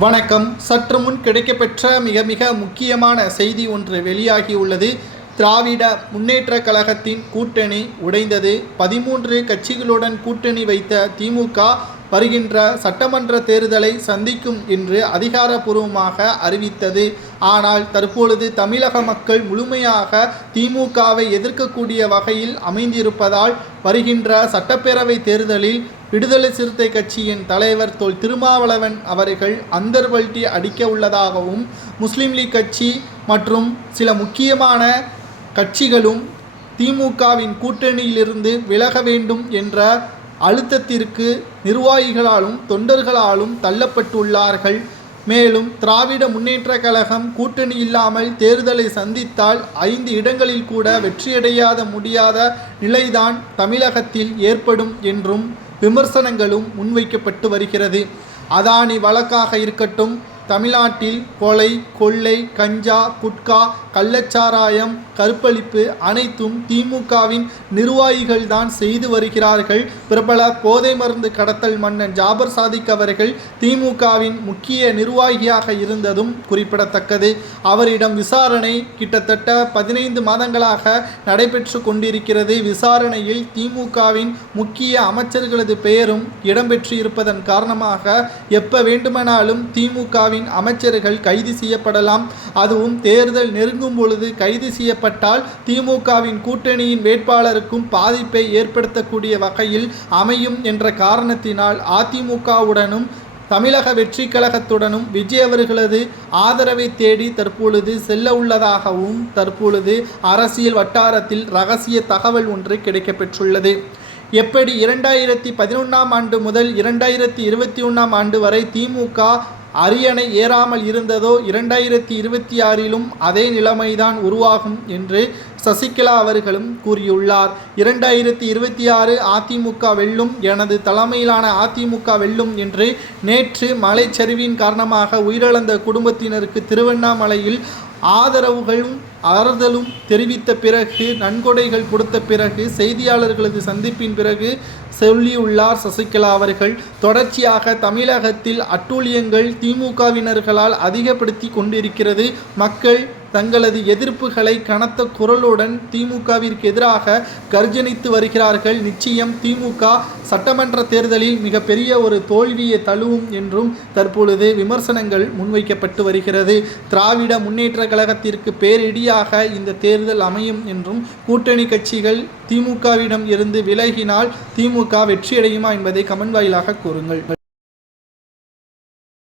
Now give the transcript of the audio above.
வணக்கம். சற்று முன் கிடைக்கப்பெற்ற மிக மிக முக்கியமான செய்தி ஒன்று வெளியாகியுள்ளது திராவிட முன்னேற்ற கழகத்தின் கூட்டணி உடைந்தது. பதிமூன்று கட்சிகளுடன் கூட்டணி வைத்த திமுக வருகின்ற சட்டமன்ற தேர்தலை சந்திக்கும் என்று அதிகாரப்பூர்வமாக அறிவித்தது. ஆனால் தற்பொழுது தமிழக மக்கள் முழுமையாக திமுகவை எதிர்க்கக்கூடிய வகையில் அமைந்திருப்பதால் வருகின்ற சட்டப்பேரவை தேர்தலில் விடுதலை சிறுத்தை கட்சியின் தலைவர் தொல் திருமாவளவன் அவர்கள் அந்தர்வல்ட்டி அடிக்க உள்ளதாகவும் முஸ்லீம் லீக் கட்சி மற்றும் சில முக்கியமான கட்சிகளும் திமுகவின் கூட்டணியிலிருந்து விலக வேண்டும் என்ற அழுத்தத்திற்கு நிர்வாகிகளாலும் தொண்டர்களாலும் தள்ளப்பட்டுள்ளார்கள். மேலும் திராவிட முன்னேற்ற கழகம் கூட்டணி இல்லாமல் தேர்தலை சந்தித்தால் ஐந்து இடங்களில் கூட வெற்றியடையாத முடியாத நிலைதான் தமிழகத்தில் ஏற்படும் என்றும் விமர்சனங்களும் முன்வைக்கப்பட்டு வருகிறது. அதானி வழக்காக இருக்கட்டும் தமிழ்நாட்டில் கொலை கொள்ளை கஞ்சா குட்கா கள்ளச்சாராயம் கற்பழிப்பு அனைத்தும் திமுகவின் நிர்வாகிகள் தான் செய்து வருகிறார்கள். பிரபல போதை மருந்து கடத்தல் மன்னன் ஜாபர் சாதிக் அவர்கள் திமுகவின் முக்கிய நிர்வாகியாக இருந்ததும் குறிப்பிடத்தக்கது. அவரிடம் விசாரணை கிட்டத்தட்ட பதினைந்து மாதங்களாக நடைபெற்று கொண்டிருக்கிறது. விசாரணையில் திமுகவின் முக்கிய அமைச்சர்களது பெயரும் இடம்பெற்று இருப்பதன் காரணமாக எப்ப வேண்டுமானாலும் திமுகவின் அமைச்சர்கள் கைது செய்யப்படலாம். அதுவும் தேர்தல் நெருங்கும் பொழுது கைது செய்யப்பட்டால் திமுகவின் கூட்டணியின் வேட்பாளருக்கும் பாதிப்பை ஏற்படுத்தக்கூடிய வகையில் அமையும் என்ற காரணத்தினால் அதிமுகவுடனும் தமிழக வெற்றி கழகத்துடனும் விஜய் அவர்களது ஆதரவை தேடி தற்பொழுது செல்ல உள்ளதாகவும் தற்பொழுது அரசியல் வட்டாரத்தில் ரகசிய தகவல் ஒன்று கிடைக்கப்பெற்றுள்ளது. எப்படி இரண்டாயிரத்தி பதினொன்றாம் ஆண்டு முதல் இரண்டாயிரத்தி இருபத்தி ஒன்றாம் ஆண்டு வரை திமுக அரியணை ஏறாமல் இருந்ததோ இரண்டாயிரத்தி இருபத்தி ஆறிலும் அதே நிலைமைதான் உருவாகும் என்று சசிகலா அவர்களும் கூறியுள்ளார். இரண்டாயிரத்தி இருபத்தி ஆறு அதிமுக வெல்லும் எனது தலைமையிலான அதிமுக வெல்லும் என்று நேற்று மலைச்சரிவின் காரணமாக உயிரிழந்த குடும்பத்தினருக்கு திருவண்ணாமலையில் ஆதரவுகளும் ஆறுதலும் தெரிவித்த பிறகு நன்கொடைகள் கொடுத்த பிறகு செய்தியாளர்களது சந்திப்பின் பிறகு சொல்லியுள்ளார் சசிகலா அவர்கள். தொடர்ச்சியாக தமிழகத்தில் அட்டூழியங்கள் திமுகவினர்களால் அதிகப்படுத்தி கொண்டிருக்கிறது. மக்கள் தங்களது எதிர்ப்புகளை கனத்த குரலுடன் திமுகவிற்கு எதிராக கர்ஜனித்து வருகிறார்கள். நிச்சயம் திமுக சட்டமன்ற தேர்தலில் மிகப்பெரிய ஒரு தோல்வியை தழுவும் என்றும் தற்பொழுது விமர்சனங்கள் முன்வைக்கப்பட்டு வருகிறது. திராவிட முன்னேற்ற கழகத்திற்கு பேரிடியாக இந்த தேர்தல் அமையும் என்றும் கூட்டணி கட்சிகள் திமுகவிடம் இருந்து விலகினால் திமுக வெற்றியடையுமா என்பதை கமன் வாயிலாக கூறுங்கள்.